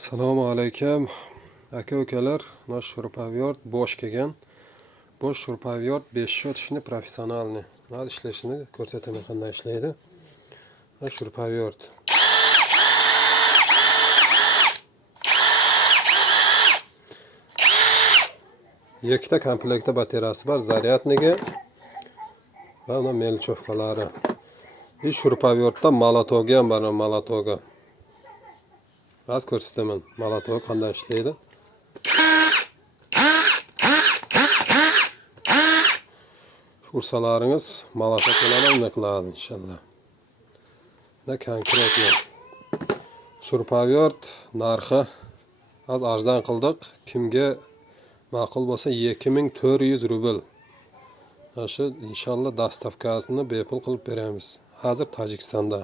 Assalomu alaykum aka-ukalar. Nаш shurpavyort bosh kelgan. Bosh shurpavyort 5 shot ishni professionalni. Mana ishlashini ko'rsataman qanday ishlaydi. Mana shurpavyort. Ikkita komplektda batareyasi bor, zaryadniga va mana melchofkalari. Bu shurpavyortda molotоги ham bor, molotоги. Az ko'rsataman molotоги qanday ishlaydi. Ursalaringiz molotоgilarni qiladi inshaalloh. Ne konkretni. Shurpavyort narxi az arzon qildik. Kimga ma'qul bo'lsa 2400 rubl. Shu inshaalloh dastavkasini bepul qilib beramiz. Hozir Tojikistonda.